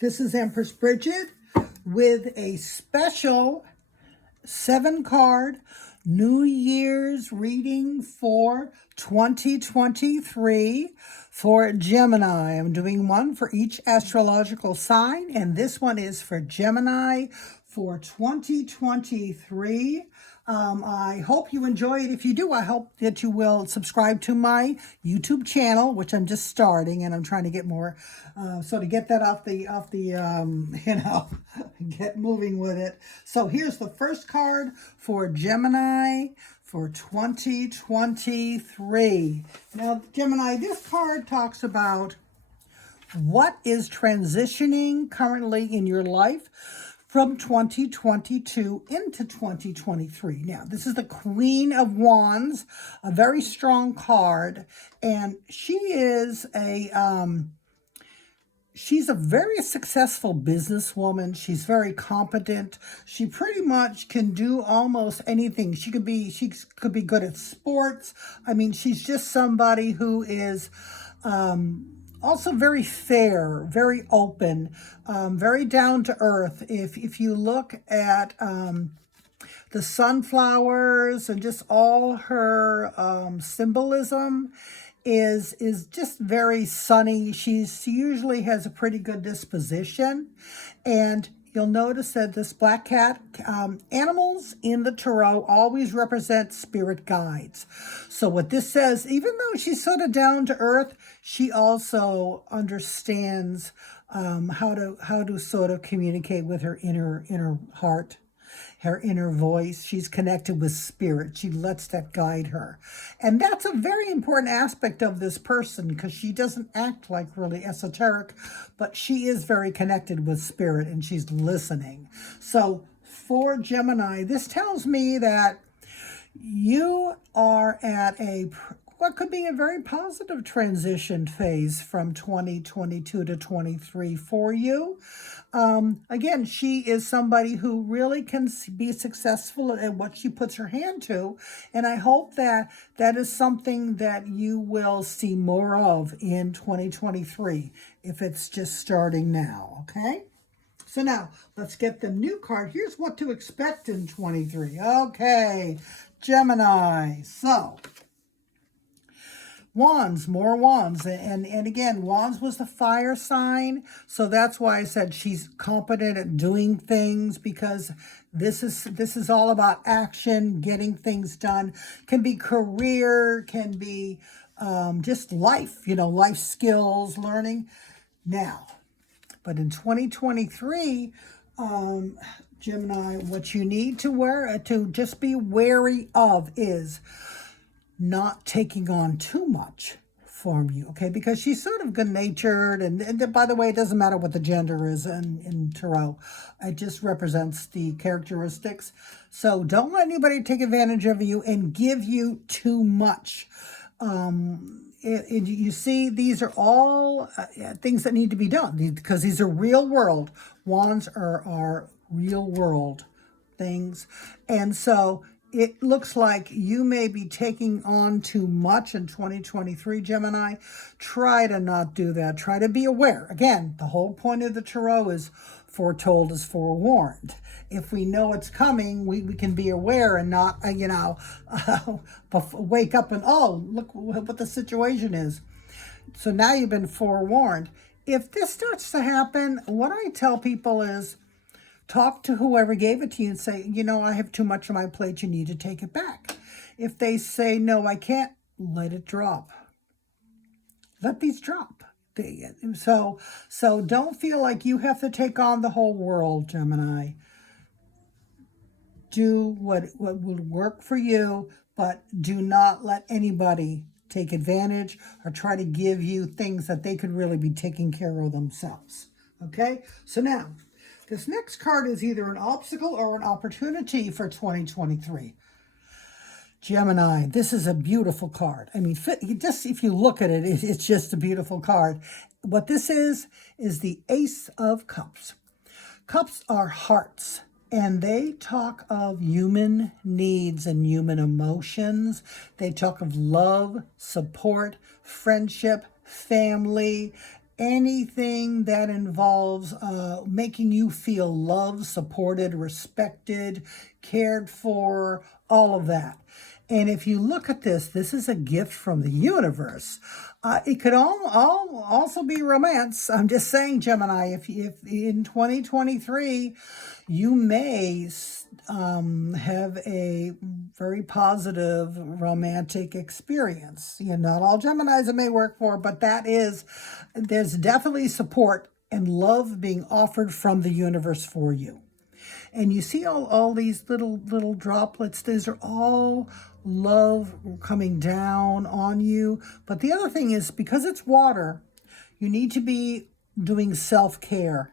This is Empress Bridget with a special 7-card New Year's reading for 2023 for Gemini. I'm doing one for each astrological sign, and this one is for Gemini for 2023. I hope you enjoy it. If you do, I hope that you will subscribe to my YouTube channel, which I'm just starting, and I'm trying to get more, so to get that off the get moving with it. So here's the first card for Gemini for 2023. Now, Gemini, this card talks about what is transitioning currently in your life from 2022 into 2023. Now, this is the Queen of Wands, a very strong card, and she's a very successful businesswoman. She's very competent. She pretty much can do almost anything. She could be good at sports. I mean, she's just somebody who is also very fair, very open, very down to earth. If you look at the sunflowers and just all her symbolism is just very sunny. She usually has a pretty good disposition, and you'll notice that this black cat, animals in the tarot always represent spirit guides. So what this says, even though she's sort of down to earth, she also understands how to sort of communicate with her inner heart, her inner voice. She's connected with spirit. She lets that guide her. And that's a very important aspect of this person, because she doesn't act like really esoteric, but she is very connected with spirit and she's listening. So for Gemini, this tells me that you are at what could be a very positive transition phase from 2022 to 23 for you. Again, she is somebody who really can be successful at what she puts her hand to. And I hope that that is something that you will see more of in 2023, if it's just starting now, okay? So now, let's get the new card. Here's what to expect in 23. Okay, Gemini. So, Wands, more Wands, and again, Wands was the fire sign, so that's why I said she's competent at doing things, because this is all about action, getting things done. Can be career, can be just life, life skills, learning. Now, but in 2023, Gemini, what you need to just be wary of is not taking on too much from you, okay? Because she's sort of good-natured, and by the way, it doesn't matter what the gender is in tarot. It just represents the characteristics. So don't let anybody take advantage of you and give you too much. You see, these are all things that need to be done, because these are real world. Wands are real world things, and so it looks like you may be taking on too much in 2023, Gemini. Try to not do that. Try to be aware. Again, the whole point of the tarot is foretold is forewarned. If we know it's coming, we can be aware and not, wake up and, oh, look what the situation is. So now you've been forewarned. If this starts to happen, what I tell people is, talk to whoever gave it to you and say, I have too much on my plate. You need to take it back. If they say, no, I can't, let it drop. Let these drop. So don't feel like you have to take on the whole world, Gemini. Do what will work for you, but do not let anybody take advantage or try to give you things that they could really be taking care of themselves. Okay? So now, this next card is either an obstacle or an opportunity for 2023. Gemini, this is a beautiful card. I mean, just if you look at it, it's just a beautiful card. What this is the Ace of Cups. Cups are hearts, and they talk of human needs and human emotions. They talk of love, support, friendship, family, anything that involves making you feel loved, supported, respected, cared for, all of that. And if you look at this, this is a gift from the universe. It could also be romance. I'm just saying, Gemini, if in 2023, you may have a very positive romantic experience. Not all Geminis it may work for, but there's definitely support and love being offered from the universe for you. And you see all these little droplets. These are all love coming down on you. But the other thing is, because it's water, you need to be doing self-care.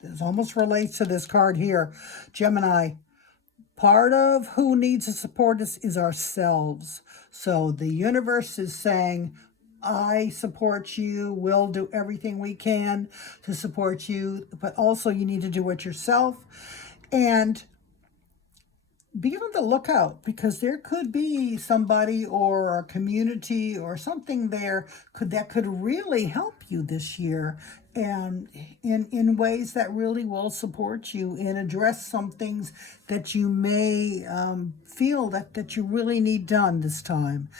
This almost relates to this card here. Gemini, part of who needs to support us is ourselves. So the universe is saying, I support you. We'll do everything we can to support you. But also you need to do it yourself. And be on the lookout, because there could be somebody or a community or something there that could really help you this year, and in ways that really will support you and address some things that you may feel that you really need done this time.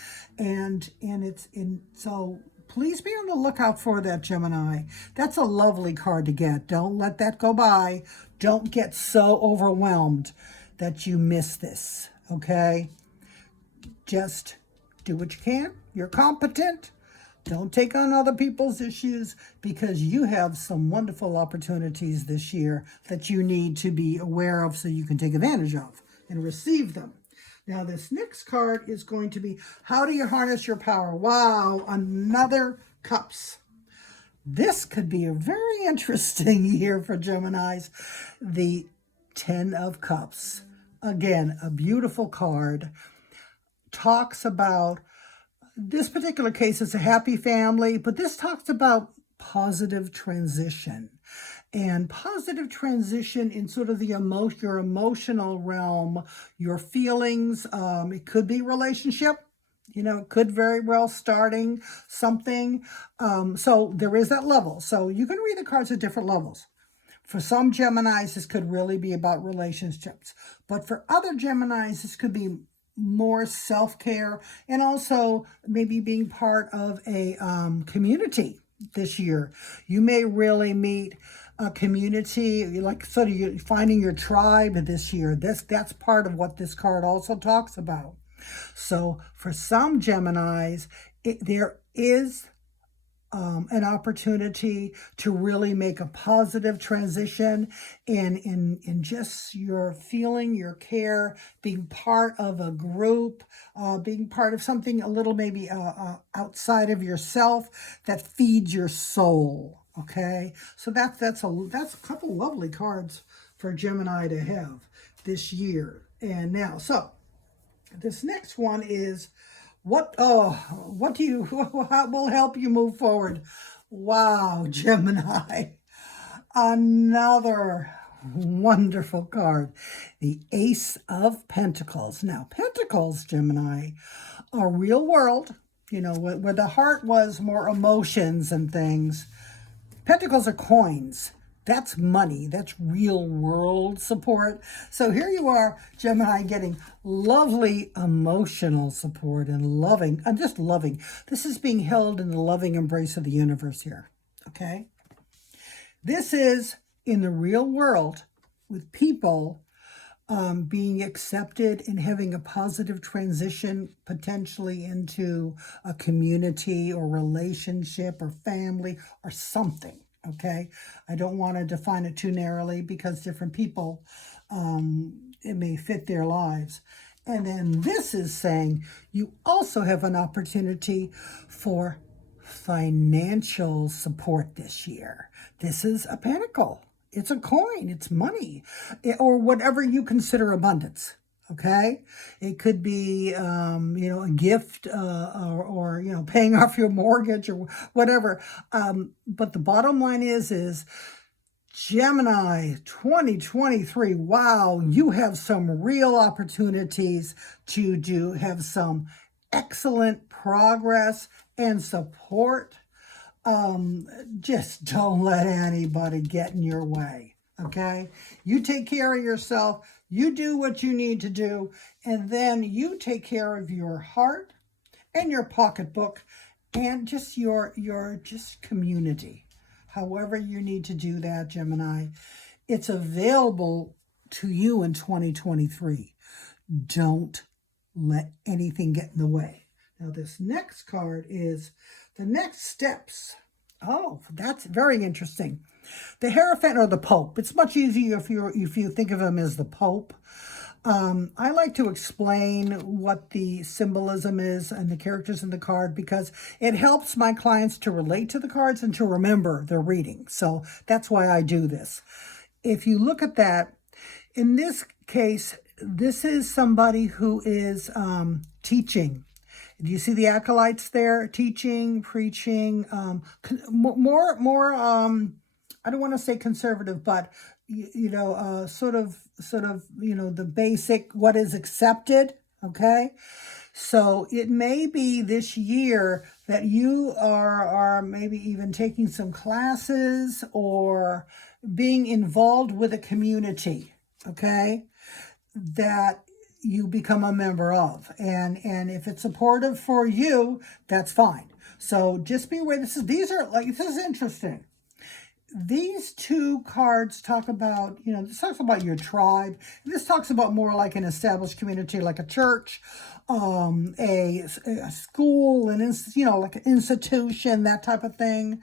So please be on the lookout for that, Gemini. That's a lovely card to get. Don't let that go by. Don't get so overwhelmed that you miss this, okay? Just do what you can. You're competent. Don't take on other people's issues, because you have some wonderful opportunities this year that you need to be aware of so you can take advantage of and receive them. Now, this next card is going to be, how do you harness your power? Wow, another cups. This could be a very interesting year for Geminis. The 10 of Cups. Again, a beautiful card. Talks about, this particular case is a happy family, but this talks about positive transition. And positive transition in sort of your emotional realm, your feelings. It could be relationship. It could very well starting something. So there is that level. So you can read the cards at different levels. For some Geminis, this could really be about relationships. But for other Geminis, this could be more self-care, and also maybe being part of a community this year. You may really meet a community, like sort of you finding your tribe this year. That's part of what this card also talks about. So for some Geminis, there is an opportunity to really make a positive transition in just your feeling, your care, being part of a group, being part of something a little maybe outside of yourself that feeds your soul. Okay, so that's a couple lovely cards for Gemini to have this year. And now, so this next one is, what will help you move forward? Wow, Gemini. Another wonderful card. The Ace of Pentacles. Now, Pentacles, Gemini, are real world, where the heart was more emotions and things. Pentacles are coins. That's money. That's real world support. So here you are, Gemini, getting lovely emotional support and loving. I'm just loving. This is being held in the loving embrace of the universe here. Okay? This is in the real world with people being accepted and having a positive transition potentially into a community or relationship or family or something. Okay, I don't want to define it too narrowly, because different people, it may fit their lives. And then this is saying you also have an opportunity for financial support this year. This is a pentacle. It's a coin. It's money, or whatever you consider abundance. Okay, it could be, a gift or paying off your mortgage or whatever. But the bottom line is Gemini 2023. Wow, you have some real opportunities to have some excellent progress and support um, just don't let anybody get in your way. Okay? You take care of yourself, you do what you need to do, and then you take care of your heart and your pocketbook and just your just community. However you need to do that, Gemini, it's available to you in 2023. Don't let anything get in the way. Now, this next card is the next steps. Oh, that's very interesting. The Hierophant or the Pope. It's much easier if you think of him as the Pope. I like to explain what the symbolism is and the characters in the card because it helps my clients to relate to the cards and to remember their reading. So that's why I do this. If you look at that, in this case, this is somebody who is teaching. Do you see the acolytes there? Teaching, preaching, more. I don't want to say conservative, but sort of, the basic what is accepted. Okay, so it may be this year that you are maybe even taking some classes or being involved with a community. Okay, that you become a member of, and if it's supportive for you, that's fine. So just be aware. This is interesting. These two cards talk about, this talks about your tribe. This talks about more like an established community, like a church, a school, like an institution, that type of thing.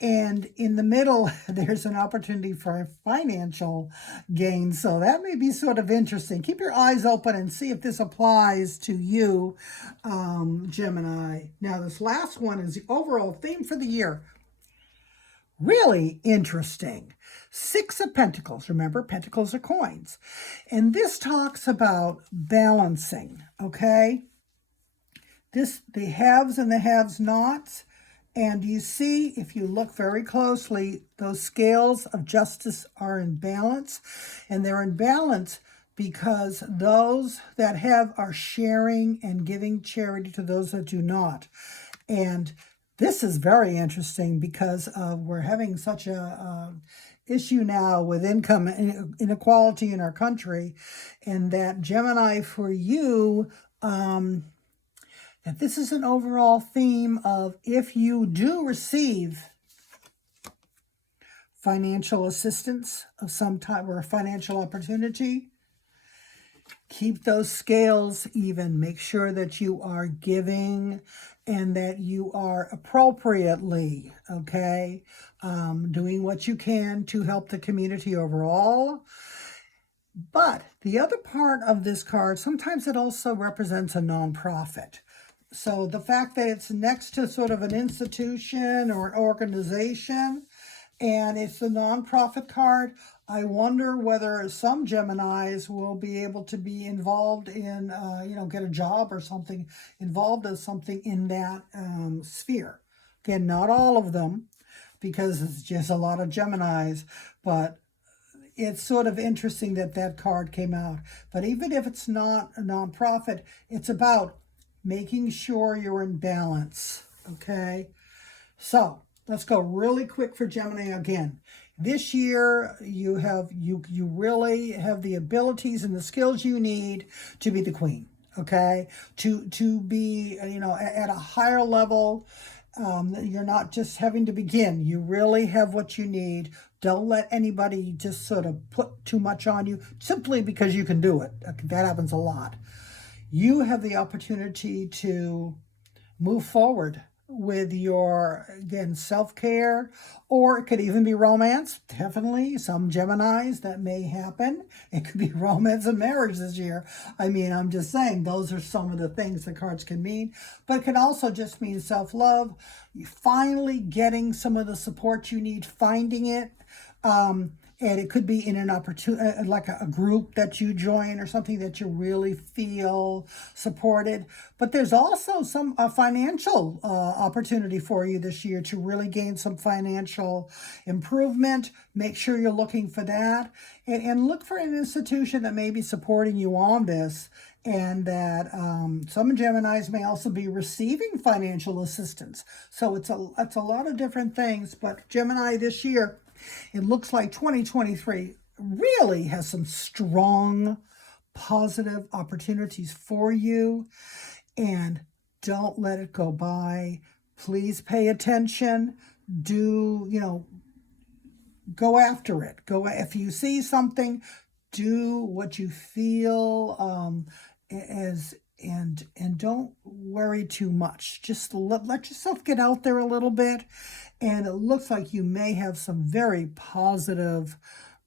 And in the middle, there's an opportunity for financial gain. So that may be sort of interesting. Keep your eyes open and see if this applies to you, Gemini. Now, this last one is the overall theme for the year. Really interesting. Six of Pentacles. Remember, pentacles are coins. And this talks about balancing, okay? The haves and the have-nots. And you see, if you look very closely, those scales of justice are in balance. And they're in balance because those that have are sharing and giving charity to those that do not. And this is very interesting because we're having such a issue now with income inequality in our country, and that Gemini, for you, that this is an overall theme of if you do receive financial assistance of some type or a financial opportunity, keep those scales even. Make sure that you are giving and that you are appropriately, okay, doing what you can to help the community overall. But the other part of this card, sometimes it also represents a nonprofit. So the fact that it's next to sort of an institution or an organization, and it's a nonprofit card, I wonder whether some Geminis will be able to be involved in, get a job or something, involved in something in that sphere. Again, not all of them, because it's just a lot of Geminis, but it's sort of interesting that that card came out. But even if it's not a nonprofit, it's about making sure you're in balance, okay? So let's go really quick for Gemini again. This year, you really have the abilities and the skills you need to be the queen, okay? To be, at a higher level. You're not just having to begin. You really have what you need. Don't let anybody just sort of put too much on you simply because you can do it. That happens a lot. You have the opportunity to move forward with your, again, self-care, or it could even be romance. Definitely some Geminis that may happen. It could be romance and marriage this year. I mean, I'm just saying those are some of the things the cards can mean, but it can also just mean self-love, finally getting some of the support you need, finding it. And it could be in an opportunity, like a group that you join or something that you really feel supported. But there's also some financial opportunity for you this year to really gain some financial improvement. Make sure you're looking for that. And look for an institution that may be supporting you on this. and that some Geminis may also be receiving financial assistance. So it's a lot of different things. But Gemini this year, it looks like 2023 really has some strong positive opportunities for you, and don't let it go by. Please pay attention. Go after it. If you see something, do what you feel as and don't worry too much. Just let yourself get out there a little bit, and it looks like you may have some very positive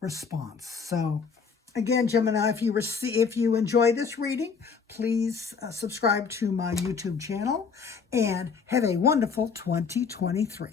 response. So again, Gemini, if you enjoy this reading, please subscribe to my YouTube channel, and have a wonderful 2023.